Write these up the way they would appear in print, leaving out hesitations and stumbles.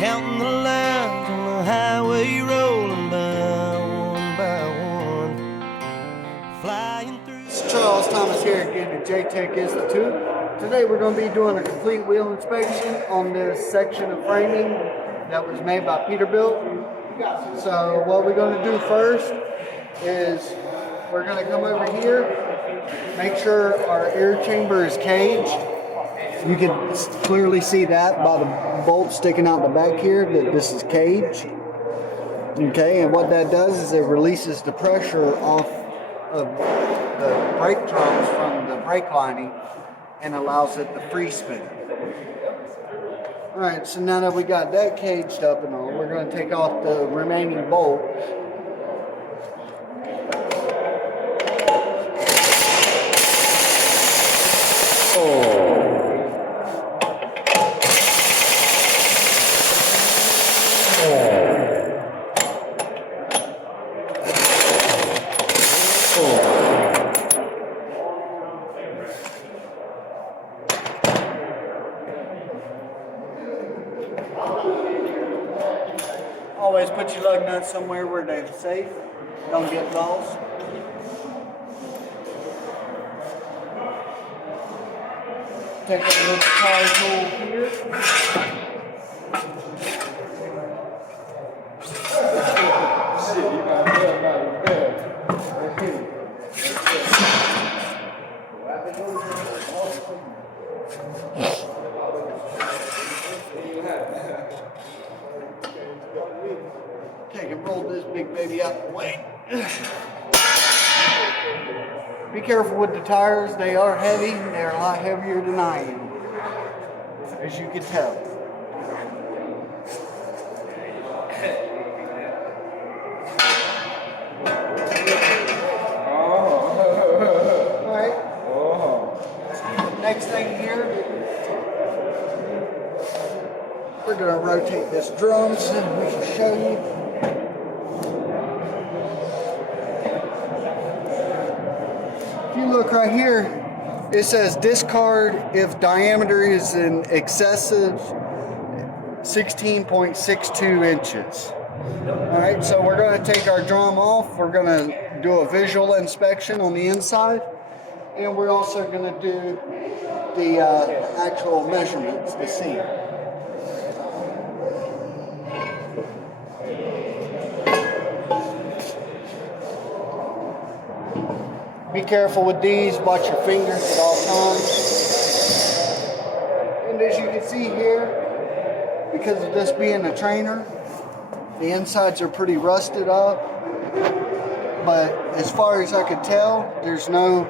counting the lines on the highway, rolling by one, flying through. It's Charles Thomas here again at J-Tech Institute. Today we're going to be doing a complete wheel inspection on this section of framing that was made by Peterbilt. So what we're going to do first is we're going to come over here, make sure our air chamber is caged. You can clearly see that by the bolt sticking out the back here that this is caged. Okay, and what that does is it releases the pressure off of the brake drums from the brake lining and allows it to free spin. Alright, so now that we got that caged up and all, we're going to take off the remaining bolts. Always put your lug nuts somewhere where they're safe. Don't get lost. Take a little power tool here. Take and roll this big baby out the way. Be careful with the tires. They are heavy. They're a lot heavier than I am, as you can tell. Alright. Next thing here, we're going to rotate this drum so we can show you. If you look right here, it says discard if diameter is in excessive 16.62 inches. Alright, so we're going to take our drum off. We're going to do a visual inspection on the inside. And we're also going to do the actual measurements to see. Be careful with these, watch your fingers at all times. And as you can see here, because of this being a trainer, the insides are pretty rusted up. But as far as I could tell, there's no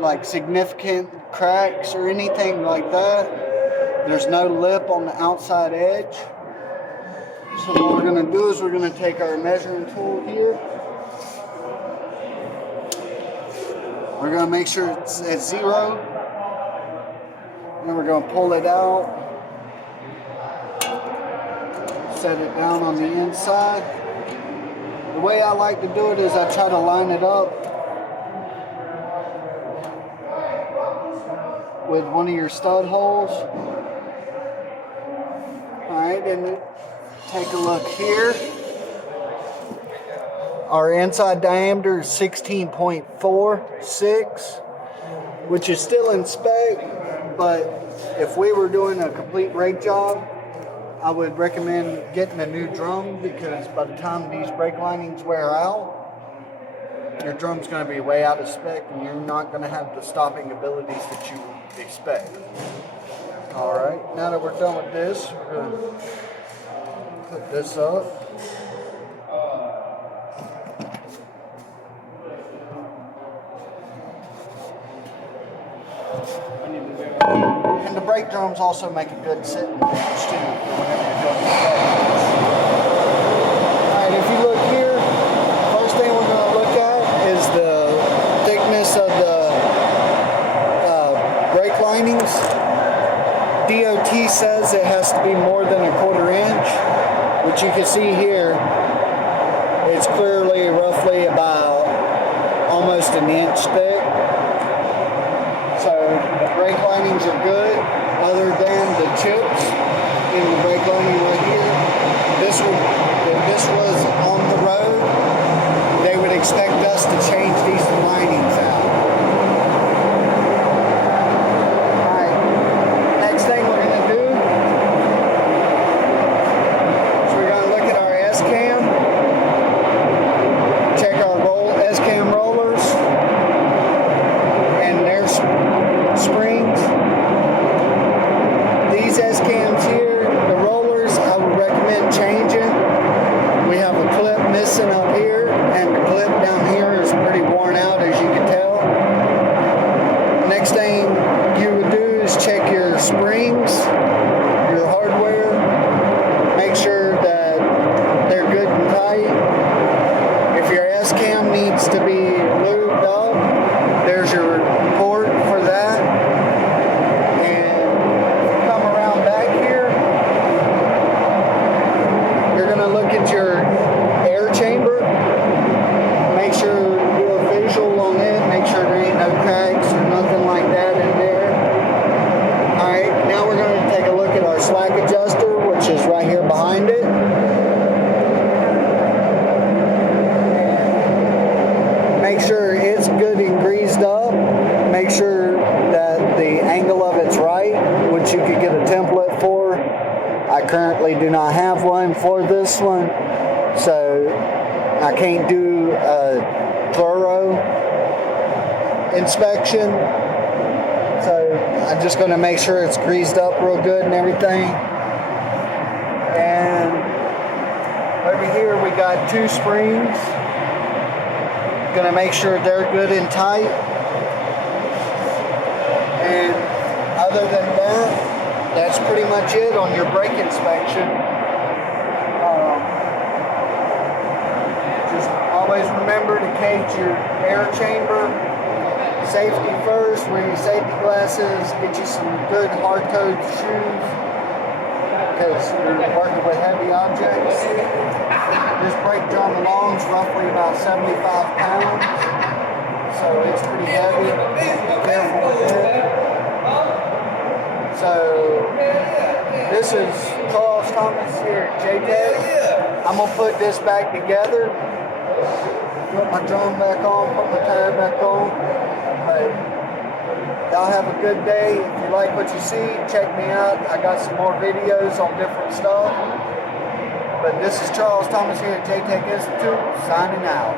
like significant cracks or anything like that. There's no lip on the outside edge. So what we're going to do is we're going to take our measuring tool here. We're going to make sure it's at 0. Then we're going to pull it out. Set it down on the inside. The way I like to do it is I try to line it up with one of your stud holes. Alright, and take a look here. Our inside diameter is 16.46, which is still in spec, but if we were doing a complete brake job, I would recommend getting a new drum, because by the time these brake linings wear out, your drum's going to be way out of spec and you're not going to have the stopping abilities that you expect. Alright, now that we're done with this, we're going to put this up. And the brake drums also make a good sitting bench too, whenever you're doing inspections. Alright, if you look here, first thing we're going to look at is the thickness of the brake linings. DOT says it has to be more than 1/4 inch, which you can see here, it's clearly roughly about almost an inch thick. So the brake linings are good, other than the chips in the brake lining right here. if this was on the road, they would expect us to change these linings out. Alright, next thing we're going to do is we're going to look at our S-cam, check our S-cam rollers and their springs. These S-cams here, the rollers, I would recommend changing. We have a clip missing up here, and the clip down here is pretty worn out, as you can tell. Next thing you would do is check your springs, your hardware, make sure that they're good and tight. If your S-cam needs to be lubed up, there's your port for that. And come around back here, you're going to look at your air chamber, make sure you do a visual on it, make sure there ain't no cracks or nothing like that in there. Alright, now we're going to take a look at our slack adjuster, which is right here behind it. Make sure it's good and greased up. Make sure that the angle of it's right, which you could get a template for. I currently do not have one for this one, so I can't do a thorough inspection. So I'm just going to make sure it's greased up real good and everything. And over here we got 2 springs. Going to make sure they're good and tight. And other than that, that's pretty much it on your brake inspection. Just always remember to cage your air chamber. Safety first, wear your safety glasses, get you some good hard-toed shoes because you're working with heavy objects. This brake drum alone is roughly about 75 pounds, so it's pretty heavy. Be careful with it. So this is Charles Thomas here at JTech. I'm gonna put this back together, put my drum back on, put my tire back on. But y'all have a good day. If you like what you see, check me out. I got some more videos on different stuff. But this is Charles Thomas here at JTech Institute, signing out.